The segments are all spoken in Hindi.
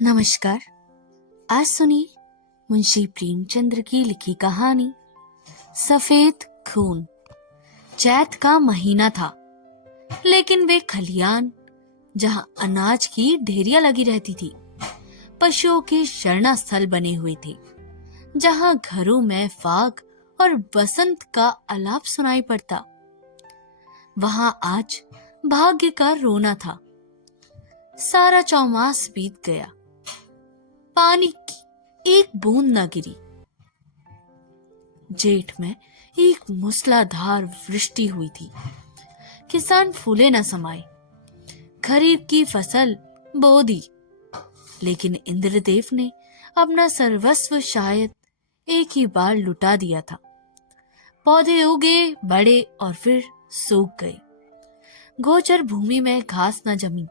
नमस्कार। आज सुनिए मुंशी प्रेमचंद्र की लिखी कहानी सफेद खून। चैत का महीना था, लेकिन वे खलियान जहां अनाज की ढेरियां लगी रहती थी, पशुओं के शरणा स्थल बने हुए थे, जहां घरों में फाग और बसंत का आलाप सुनाई पड़ता, वहां आज भाग्य का रोना था। सारा चौमास बीत गया, पानी की एक बूंद न गिरी। जेठ में एक मूसलाधार वृष्टि हुई थी। किसान फूले न समाये, खरीफ की फसल बो दी, लेकिन इंद्रदेव ने अपना सर्वस्व शायद एक ही बार लुटा दिया था। पौधे उगे, बढ़े और फिर सूख गए। गोचर भूमि में घास न जमी,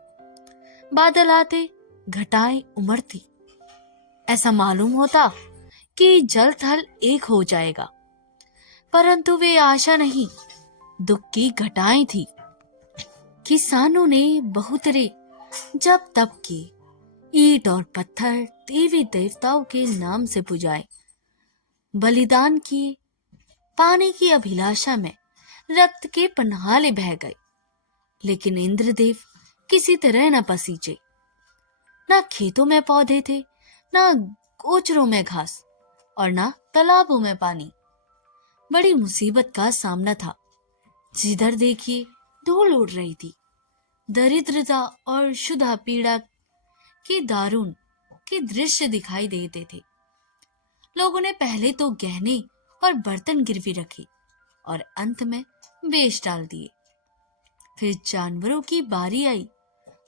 बादल आते घटाएं उमड़ती। ऐसा मालूम होता कि जल थल एक हो जाएगा, परंतु वे आशा नहीं, दुख की घटाएं थी। किसानों ने बहुतरे जब तप किए, ईंट और पत्थर देवी देवताओं के नाम से पुजाए, बलिदान किए, पाने की अभिलाषा में रक्त के पन्हाले बह गए, लेकिन इंद्रदेव किसी तरह न पसीजे। ना खेतों में पौधे थे, ना गोचरों में घास और ना तालाबों में पानी। बड़ी मुसीबत का सामना था। जिधर देखिए धूल उड़ रही थी। दरिद्रता और क्षुधा पीड़ा के दारुण के दृश्य दिखाई देते थे। लोगों ने पहले तो गहने और बर्तन गिरवी रखे और अंत में बेच डाल दिए। फिर जानवरों की बारी आई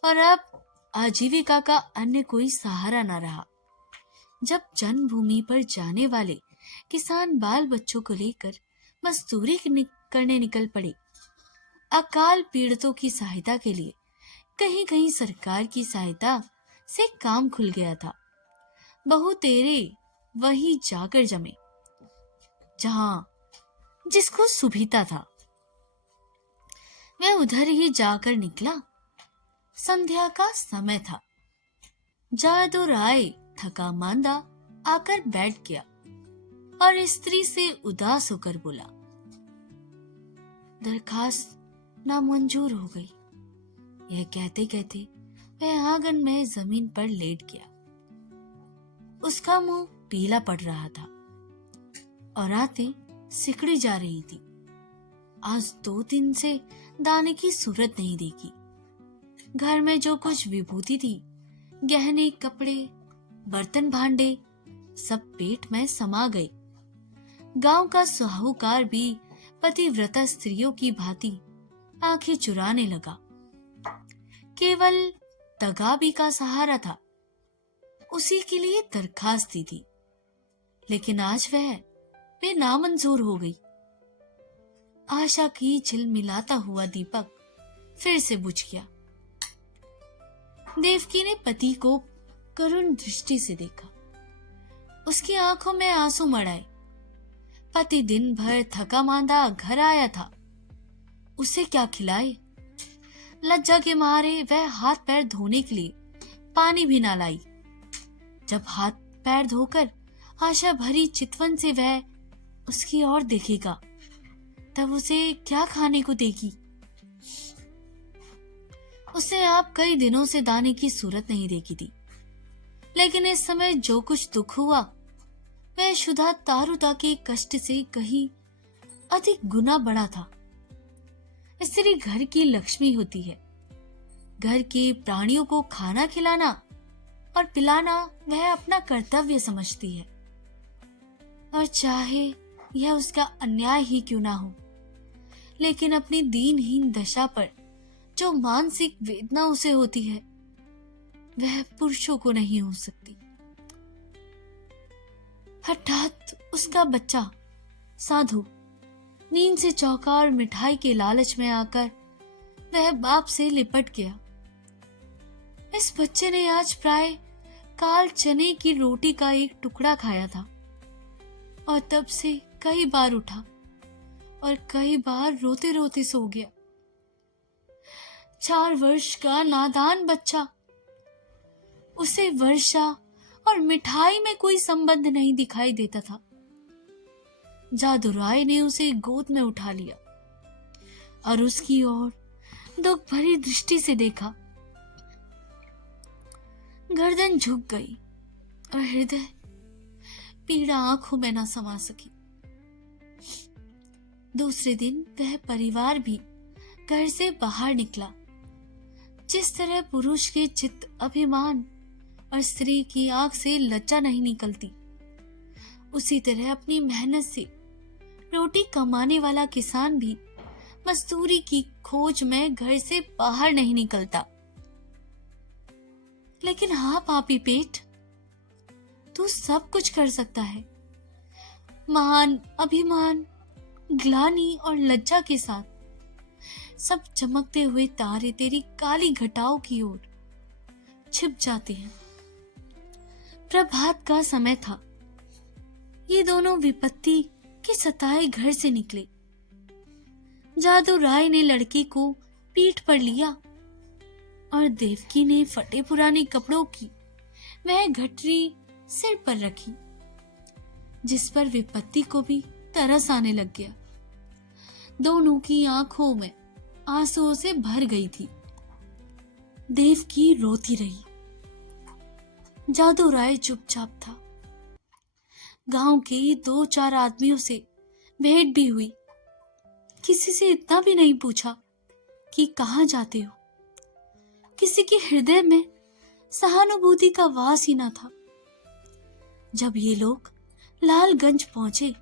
और अब आजीविका का अन्य कोई सहारा न रहा। जब जन्मभूमि पर जाने वाले किसान बाल बच्चों को लेकर मजदूरी करने निकल पड़े, अकाल पीड़ितों की सहायता के लिए कहीं कहीं सरकार की सहायता से काम खुल गया था। बहुतेरे वही जाकर जमे जहां जिसको सुभीता था। वह उधर ही जाकर निकला। संध्या का समय था। जादू राय थका मांदा आकर बैठ गया और स्त्री से उदास होकर बोला, दरखास्त नामंजूर हो गई। यह कहते कहते वह आंगन में जमीन पर लेट गया। उसका मुंह पीला पड़ रहा था और आंतें सिकुड़ी जा रही थी। आज 2 दिन से दाने की सूरत नहीं देखी। घर में जो कुछ विभूति थी, गहने, कपड़े, बर्तन भांडे, सब पेट में समा गए। गांव का साहूकार भी पतिव्रता स्त्रियों की भांति आंखें चुराने लगा। केवल तगाबी का सहारा था, उसी के लिए दरखास्त दी थी, लेकिन आज वह नामंजूर हो गई। आशा की झिलमिलाता हुआ दीपक फिर से बुझ गया। देवकी ने पति को करुण दृष्टि से देखा। उसकी आंखों में आंसू मड़ाए। पति दिन भर थका मांदा घर आया था, उसे क्या खिलाए? लज्जा के मारे वह हाथ पैर धोने के लिए पानी भी ना लाई। जब हाथ पैर धोकर आशा भरी चितवन से वह उसकी ओर देखेगा, तब उसे क्या खाने को देगी? उसे आप कई दिनों से दाने की सूरत नहीं देखी थी, लेकिन इस समय जो कुछ दुख हुआ वह शुदा तारुता के कष्ट से कहीं अधिक गुना बड़ा था। स्त्री घर की लक्ष्मी होती है। घर के प्राणियों को खाना खिलाना और पिलाना वह अपना कर्तव्य समझती है, और चाहे यह उसका अन्याय ही क्यों ना हो, लेकिन अपनी दीनहीन दशा पर जो मानसिक वेदना उसे होती है, वह पुरुषों को नहीं हो सकती। हठात उसका बच्चा साधु नींद से चौंका और मिठाई के लालच में आकर वह बाप से लिपट गया। इस बच्चे ने आज प्राय काल चने की रोटी का एक टुकड़ा खाया था और तब से कई बार उठा और कई बार रोते रोते सो गया। 4 वर्ष का नादान बच्चा उसे वर्षा और मिठाई में कोई संबंध नहीं दिखाई देता था। जादू राय ने उसे गोद में उठा लिया और उसकी ओर दुख भरी दृष्टि से देखा। गर्दन झुक गई और हृदय पीड़ा आंखों में न समा सकी। दूसरे दिन वह परिवार भी घर से बाहर निकला। जिस तरह पुरुष के चित्त अभिमान और स्त्री की आंख से लज्जा नहीं निकलती, उसी तरह अपनी मेहनत से रोटी कमाने वाला किसान भी मजदूरी की खोज में घर से बाहर नहीं निकलता। लेकिन हाँ पापी पेट, तू सब कुछ कर सकता है। मान, अभिमान, ग्लानि और लज्जा के साथ सब चमकते हुए तारे तेरी काली घटाओं की ओर छिप जाते हैं। प्रभात का समय था। ये दोनों विपत्ति के सताए घर से निकले। जादू राय ने लड़की को पीठ पर लिया और देवकी ने फटे पुराने कपड़ों की वह गठरी सिर पर रखी, जिस पर विपत्ति को भी तरस आने लग गया। दोनों की आंखों में आंसुओं से भर गई थी। देवकी रोती रही। जादू राय चुपचाप था। गांव के 2-4 आदमियों से भेंट भी हुई। किसी से इतना भी नहीं पूछा कि कहाँ जाते हो। किसी के हृदय में सहानुभूति का वास ही न था। जब ये लोग लालगंज पहुंचे,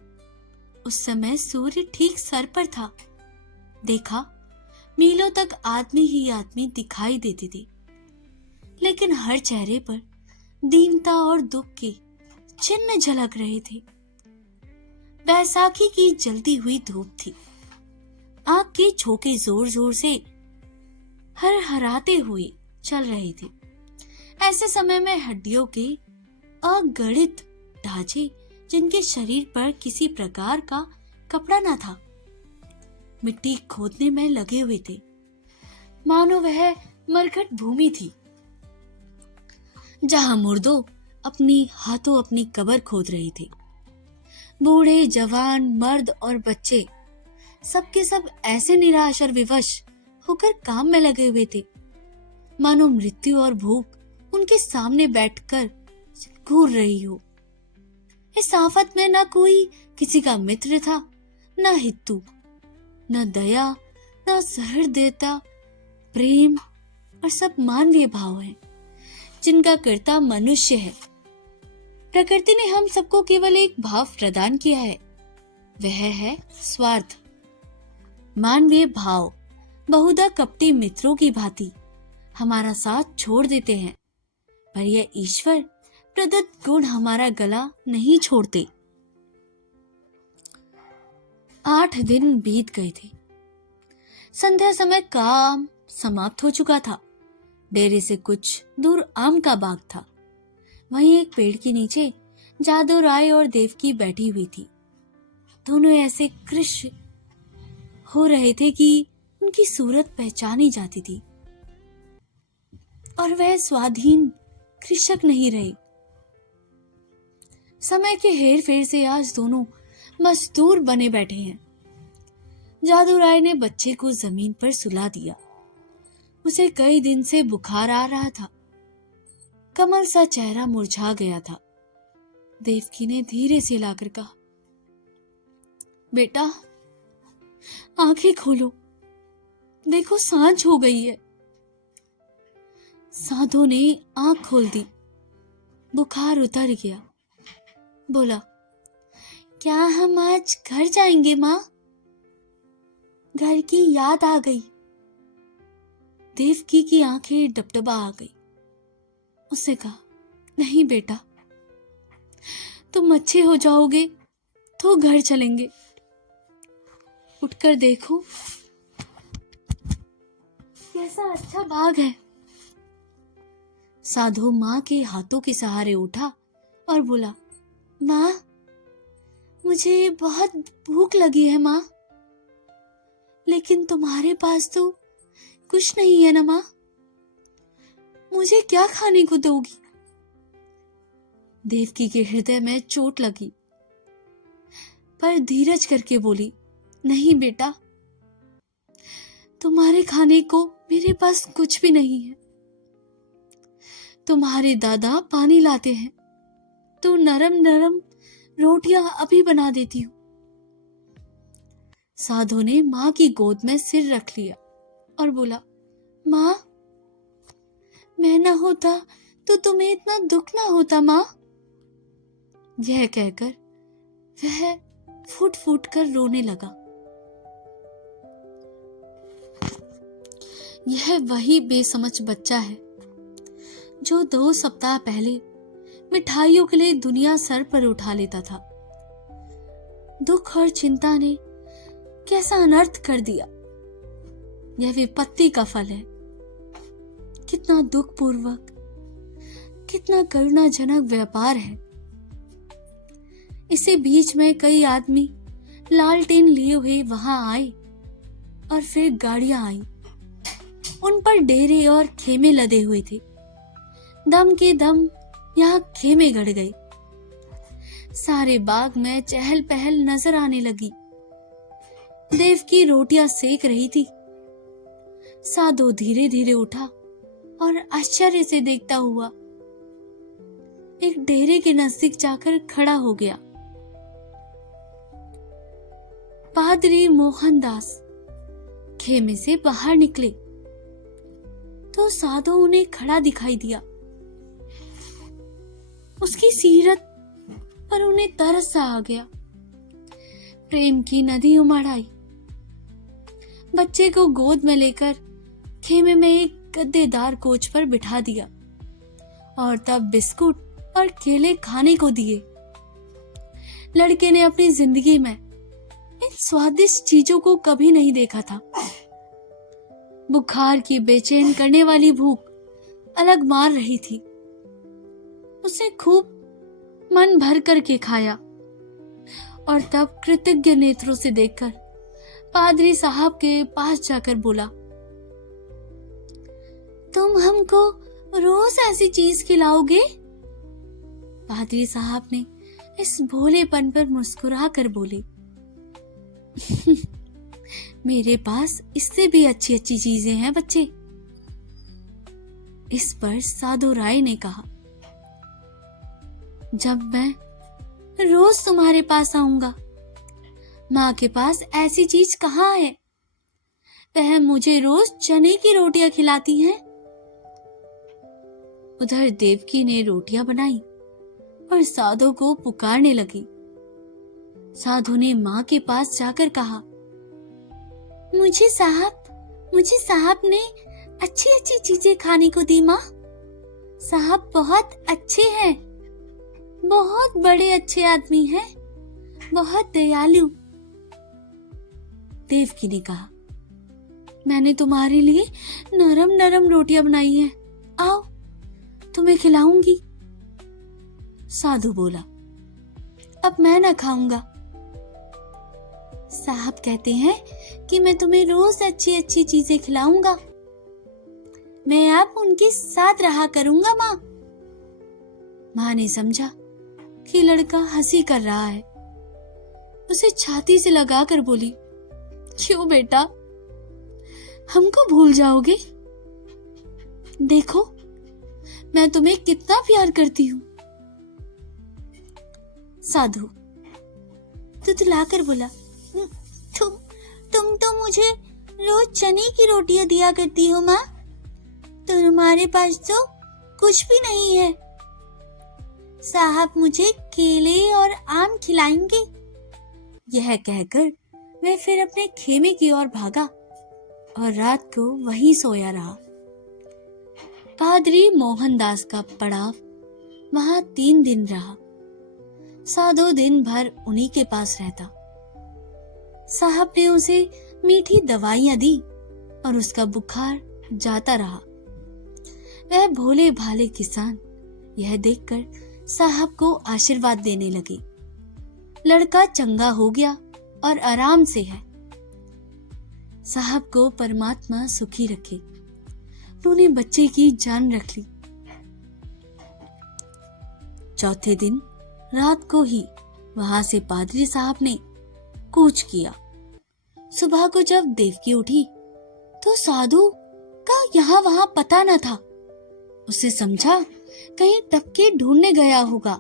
उस समय सूर्य ठीक सर पर था। देखा, मीलों तक आदमी ही आदमी दिखाई देते थे, लेकिन हर चेहरे पर दीनता और दुख के चिन्ह झलक रहे थे। बैसाखी की जलती हुई धूप थी। आग के झोंके जोर जोर से हरहराते हुए चल रहे थे। ऐसे समय में हड्डियों के अगणित ढांचे, जिनके शरीर पर किसी प्रकार का कपड़ा न था, मिट्टी खोदने में लगे हुए थे, मानो वह मरघट भूमि थी जहां मुर्दों अपनी हाथों अपनी कब्र खोद रहे थे। बूढ़े, जवान, मर्द और बच्चे सबके सब ऐसे निराश और विवश होकर काम में लगे हुए थे, मानो मृत्यु और भूख उनके सामने बैठकर घूर रही हो। इस आफत में न कोई किसी का मित्र था, न हितू, न दया, न सहृदयता, प्रेम और सब मानवीय भाव है, जिनका कर्ता मनुष्य है। प्रकृति ने हम सबको केवल एक भाव प्रदान किया है, वह है स्वार्थ। मानवीय भाव बहुधा कपटी मित्रों की भांति हमारा साथ छोड़ देते हैं, पर यह ईश्वर प्रदत्त गुण हमारा गला नहीं छोड़ते। 8 दिन बीत गए थे। संध्या समय काम समाप्त हो चुका था। डेरे से कुछ दूर आम का बाग था। वहीं एक पेड़ के नीचे जादू राय और देवकी बैठी हुई थी। दोनों ऐसे कृष्ण हो रहे थे कि उनकी सूरत पहचानी जाती थी, और वह स्वाधीन कृषक नहीं रहे। समय के हेर फेर से आज दोनों मजदूर बने बैठे हैं। जादू राय ने बच्चे को जमीन पर सुला दिया। उसे कई दिन से बुखार आ रहा था। कमल सा चेहरा मुरझा गया था। देवकी ने धीरे से लाकर कहा, बेटा आंखें खोलो, देखो सांझ हो गई है। साधु ने आंख खोल दी। बुखार उतर गया। बोला, क्या हम आज घर जाएंगे माँ? घर की याद आ गई। देवकी की आंखें डबडबा आ गई। उसने कहा, नहीं बेटा, तुम अच्छे हो जाओगे तो घर चलेंगे। उठकर देखो कैसा अच्छा बाग है। साधु माँ के हाथों के सहारे उठा और बोला, माँ मुझे बहुत भूख लगी है माँ, लेकिन तुम्हारे पास तो कुछ नहीं है ना माँ, मुझे क्या खाने को दोगी? देवकी के हृदय में चोट लगी, पर धीरज करके बोली, नहीं बेटा, तुम्हारे खाने को मेरे पास कुछ भी नहीं है। तुम्हारे दादा पानी लाते हैं तो नरम नरम रोटियां अभी बना देती हूं। साधु ने मां की गोद में सिर रख लिया और बोला, मां, मैं ना होता तो तुम्हें इतना दुख ना होता मां। यह कहकर वह फूट फूट कर रोने लगा। यह वही बेसमझ बच्चा है जो 2 सप्ताह पहले मिठाइयों के लिए दुनिया सर पर उठा लेता था। दुख और चिंता ने कैसा अनर्थ कर दिया। यह विपत्ति का फल है। कितना दुखपूर्वक, कितना करुणाजनक व्यापार है। इसी बीच में कई आदमी लालटेन लिए हुए वहां आए और फिर गाड़ियां आई। उन पर डेरे और खेमे लदे हुए थे। दम के दम यहाँ खेमे गड़ गए। सारे बाग में चहल पहल नजर आने लगी। देवकी रोटियां सेक रही थी। साधु धीरे धीरे उठा और आश्चर्य से देखता हुआ एक डेरे के नजदीक जाकर खड़ा हो गया। पादरी मोहनदास खेमे से बाहर निकले तो साधु उन्हें खड़ा दिखाई दिया। उसकी सीरत पर उन्हें तरस सा आ गया। प्रेम की नदी उमड़ आई। बच्चे को गोद में लेकर खेमे में एक गद्देदार कोच पर बिठा दिया और तब बिस्कुट और केले खाने को दिए। लड़के ने अपनी जिंदगी में इन स्वादिष्ट चीजों को कभी नहीं देखा था। बुखार की बेचैन करने वाली भूख अलग मार रही थी। उसे खूब मन भर करके खाया और तब कृतज्ञ नेत्रों से देखकर पादरी साहब के पास जाकर बोला, तुम हमको रोज ऐसी चीज खिलाओगे? पादरी साहब ने इस भोलेपन पर मुस्कुरा कर बोले, मेरे पास इससे भी अच्छी अच्छी चीजें हैं बच्चे। इस पर साधु राय ने कहा, जब मैं रोज तुम्हारे पास आऊंगा, माँ के पास ऐसी चीज कहाँ है? वह मुझे रोज चने की रोटियां खिलाती हैं। उधर देवकी ने रोटियां बनाई और साधु को पुकारने लगी। साधु ने माँ के पास जाकर कहा, मुझे साहब ने अच्छी अच्छी चीजें खाने को दी माँ। साहब बहुत अच्छे हैं, बहुत बड़े अच्छे आदमी हैं, बहुत दयालु। देवकी ने कहा, मैंने तुम्हारे लिए नरम नरम रोटियां बनाई हैं, आओ तुम्हें खिलाऊंगी। साधु बोला, अब मैं ना खाऊंगा। साहब कहते हैं कि मैं तुम्हें रोज अच्छी अच्छी चीजें खिलाऊंगा। मैं अब उनके साथ रहा करूंगा माँ। माँ ने समझा कि लड़का हंसी कर रहा है। उसे छाती से लगाकर बोली, क्यों बेटा, हमको भूल जाओगे? देखो मैं तुम्हें कितना प्यार करती हूँ। साधु तुतलाकर बोला, तुम तो मुझे रोज चने की रोटियां दिया करती हो माँ। तुम्हारे पास तो कुछ भी नहीं है। साहब मुझे केले और आम खिलाएंगे। यह कहकर वह फिर अपने खेमे की ओर भागा और रात को वहीं सोया रहा। पादरी मोहनदास का पड़ाव वहां 3 दिन रहा। साधु दिन भर उन्हीं के पास रहता। साहब ने उसे मीठी दवाइयां दी और उसका बुखार जाता रहा। वह भोले भाले किसान यह देखकर साहब को आशीर्वाद देने लगे। लड़का चंगा हो गया और आराम से है। साहब को परमात्मा सुखी रखे। उन्होंने बच्चे की जान रख ली। चौथे दिन रात को ही वहां से पादरी साहब ने कूच किया। सुबह को जब देवकी उठी तो साधु का यहाँ वहां पता न था। उसे समझा कहीं टपके ढूंढने गया होगा,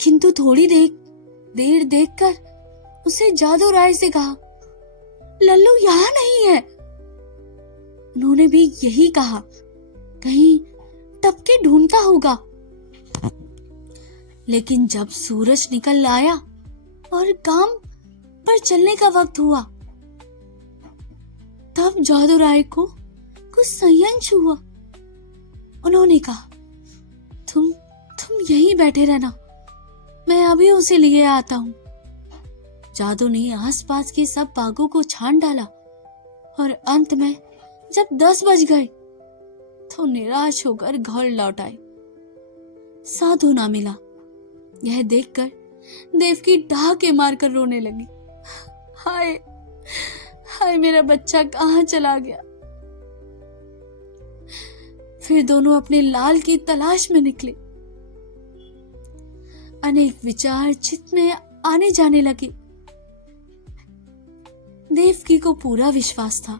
किंतु थोड़ी देर देखकर उसे जादू राय से कहा, लल्लू यहाँ नहीं है। उन्होंने भी यही कहा, कहीं टपके ढूंढता होगा। लेकिन जब सूरज निकल आया और काम पर चलने का वक्त हुआ, तब जादू राय को कुछ संयंश हुआ। उन्होंने कहा, तुम यहीं बैठे रहना, मैं अभी उसे लिए आता हूं। जादू ने आसपास के सब बागों को छान डाला और अंत में जब 10 बज गए तो निराश होकर घर लौट आए। साधु ना मिला। यह देखकर देवकी डहाके मारकर रोने लगी। हाय हाय, मेरा बच्चा कहाँ चला गया। फिर दोनों अपने लाल की तलाश में निकले। अनेक विचार चित्त में आने जाने लगे। देवकी को पूरा विश्वास था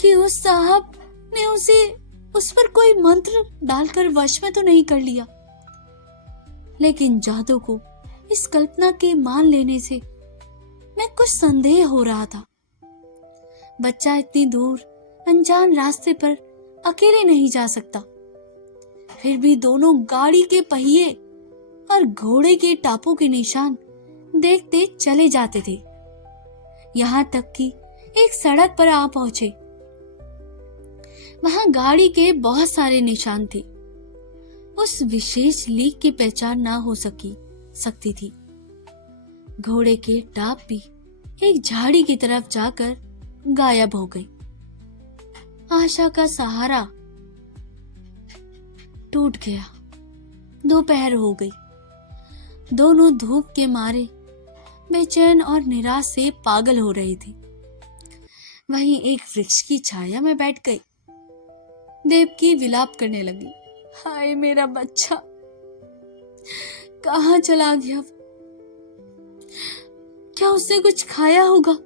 कि उस साहब ने उस पर कोई मंत्र डालकर वश में तो नहीं कर लिया। लेकिन जादू को इस कल्पना के मान लेने से मैं कुछ संदेह हो रहा था। बच्चा इतनी दूर अनजान रास्ते पर अकेले नहीं जा सकता। फिर भी दोनों गाड़ी के पहिए और घोड़े के टापों के निशान देखते चले जाते थे, यहाँ तक कि एक सड़क पर आ पहुंचे। वहां गाड़ी के बहुत सारे निशान थे। उस विशेष लीक की पहचान ना हो सकती थी। घोड़े के टाप भी एक झाड़ी की तरफ जाकर गायब हो गई। आशा का सहारा टूट गया। दोपहर हो गई। दोनों धूप के मारे बेचैन और निराश से पागल हो रहे थे। वहीं एक वृक्ष की छाया में बैठ गई। देवकी विलाप करने लगी। हाय, मेरा बच्चा कहाँ चला गया? क्या उसने कुछ खाया होगा?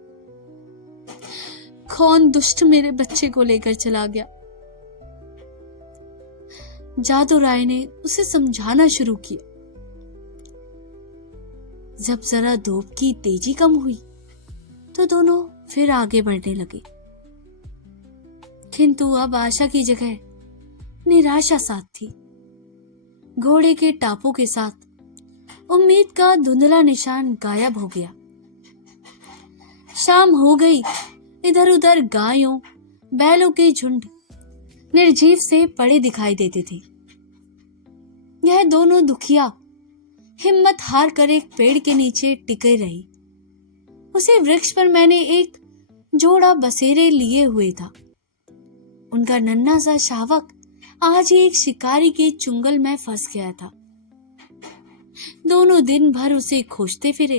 कौन दुष्ट मेरे बच्चे को लेकर चला गया? जादू राय ने उसे समझाना शुरू किया। जब जरा धूप की तेजी कम हुई तो दोनों फिर आगे बढ़ने लगे, किंतु अब आशा की जगह निराशा साथ थी। घोड़े के टापों के साथ उम्मीद का धुंधला निशान गायब हो गया। शाम हो गई। इधर उधर गायों बैलों के झुंड निर्जीव से पड़े दिखाई देते थे। यह दोनों दुखिया हिम्मत हार कर एक पेड़ के नीचे टिके रही। उसी वृक्ष पर मैंने एक जोड़ा बसेरे लिए हुए था। उनका नन्हा सा शावक आज ही एक शिकारी के चुंगल में फंस गया था। दोनों दिन भर उसे खोजते फिरे।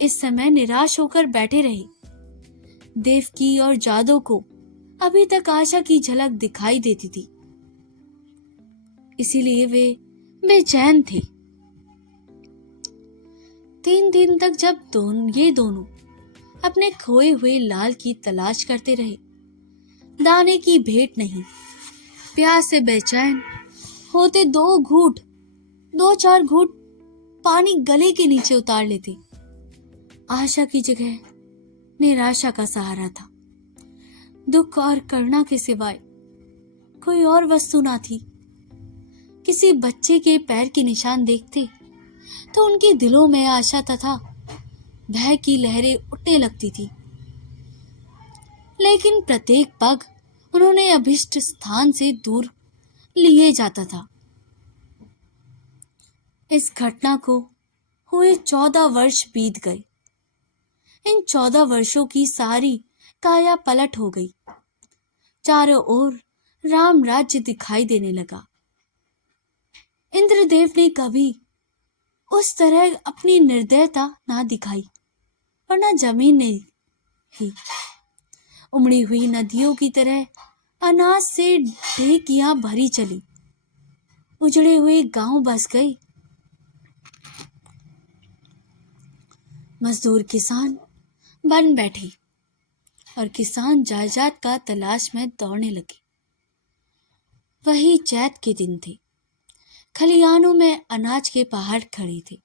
इस समय निराश होकर बैठे रहे। देवकी और जादू को अभी तक आशा की झलक दिखाई देती थी, इसीलिए वे बेचैन थे। 3 दिन तक जब ये दोनों अपने खोए हुए लाल की तलाश करते रहे, दाने की भेंट नहीं, प्यास से बेचैन होते 2-4 घूंट पानी गले के नीचे उतार लेते। आशा की जगह निराशा का सहारा था। दुख और करुणा के सिवाय कोई और वस्तु ना थी। किसी बच्चे के पैर के निशान देखते तो उनके दिलों में आशा तथा भय की लहरें उठने लगती थी। लेकिन प्रत्येक पग उन्होंने अभिष्ट स्थान से दूर लिए जाता था। इस घटना को हुए 14 वर्ष बीत गए। इन 14 वर्षों की सारी काया पलट हो गई। चारों ओर राम राज्य दिखाई देने लगा। इंद्रदेव ने कभी उस तरह अपनी निर्दयता ना दिखाई और ना जमीन ने ही। उमड़ी हुई नदियों की तरह अनाज से ढेकियां भरी चली। उजड़े हुए गांव बस गए। मजदूर किसान बन बैठे और किसान जायदाद का तलाश में दौड़ने लगे। वही चैत के दिन थे। खलिहानों में अनाज के पहाड़ खड़े थे।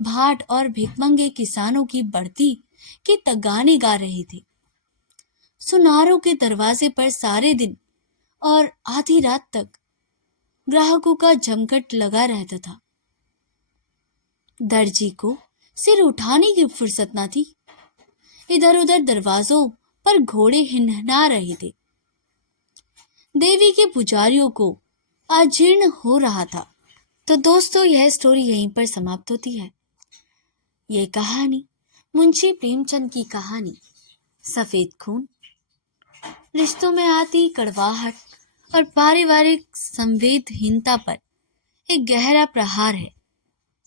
भाट और भिखमंगे किसानों की बढ़ती के तगाने गा रहे थे। सुनारों के दरवाजे पर सारे दिन और आधी रात तक ग्राहकों का जमघट लगा रहता था। दर्जी को सिर उठाने की फुर्सत न थी। इधर उधर दरवाजों पर घोड़े हिनहिना रहे थे। देवी के पुजारियों को अजीर्ण हो रहा था। तो दोस्तों, यह स्टोरी यहीं पर समाप्त होती है। यह कहानी मुंशी प्रेमचंद की कहानी सफेद खून, रिश्तों में आती कड़वाहट और पारिवारिक संवेदहीनता पर एक गहरा प्रहार है।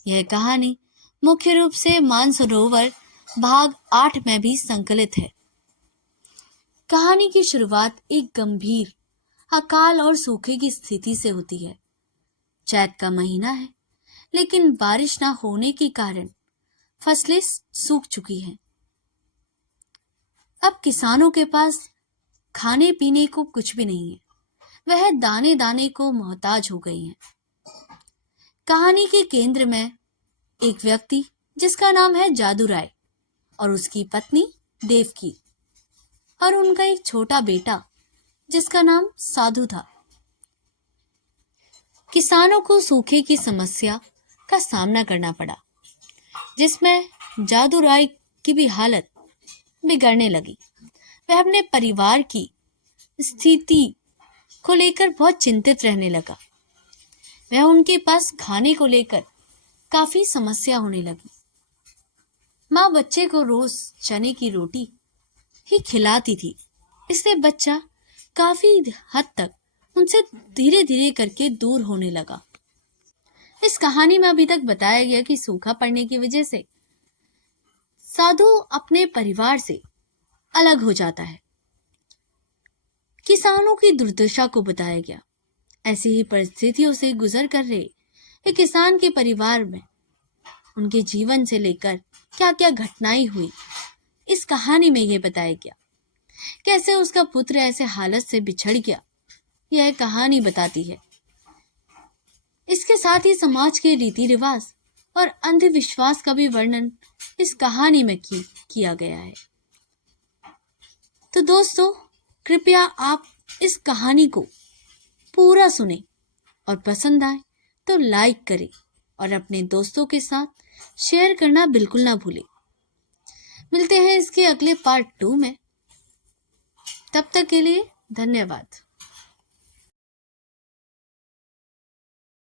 यह कहानी मुख्य रूप से मानसरोवर भाग 8 में भी संकलित है। कहानी की शुरुआत एक गंभीर अकाल और सूखे की स्थिति से होती है। चैत का महीना है, लेकिन बारिश न होने के कारण फसलें सूख चुकी हैं। अब किसानों के पास खाने पीने को कुछ भी नहीं है। वह दाने दाने को मोहताज हो गई हैं। कहानी के केंद्र में एक व्यक्ति जिसका नाम है जादू राय और उसकी पत्नी देवकी और उनका एक छोटा बेटा जिसका नाम साधु था। किसानों को सूखे की समस्या का सामना करना पड़ा, जिसमें जादू राय की भी हालत बिगड़ने लगी। वह अपने परिवार की स्थिति को लेकर बहुत चिंतित रहने लगा। वह उनके पास खाने को लेकर काफी समस्या होने लगी। माँ बच्चे को रोज चने की रोटी ही खिलाती थी, इससे बच्चा काफी हद तक उनसे धीरे धीरे करके दूर होने लगा। इस कहानी में अभी तक बताया गया कि सूखा पड़ने की वजह से साधु अपने परिवार से अलग हो जाता है। किसानों की दुर्दशा को बताया गया। ऐसी ही परिस्थितियों से गुजर कर रहे एक किसान के परिवार में उनके जीवन से लेकर क्या क्या घटनाएं हुई, इस कहानी में यह बताया गया। कैसे उसका पुत्र ऐसे हालत से बिछड़ गया, यह कहानी बताती है। इसके साथ ही समाज के रीति रिवाज और अंधविश्वास का भी वर्णन इस कहानी में किया गया है। तो दोस्तों, कृपया आप इस कहानी को पूरा सुने और पसंद आए तो लाइक करें और अपने दोस्तों के साथ शेयर करना बिल्कुल ना भूलें। मिलते हैं इसके अगले पार्ट 2 में। तब तक के लिए धन्यवाद।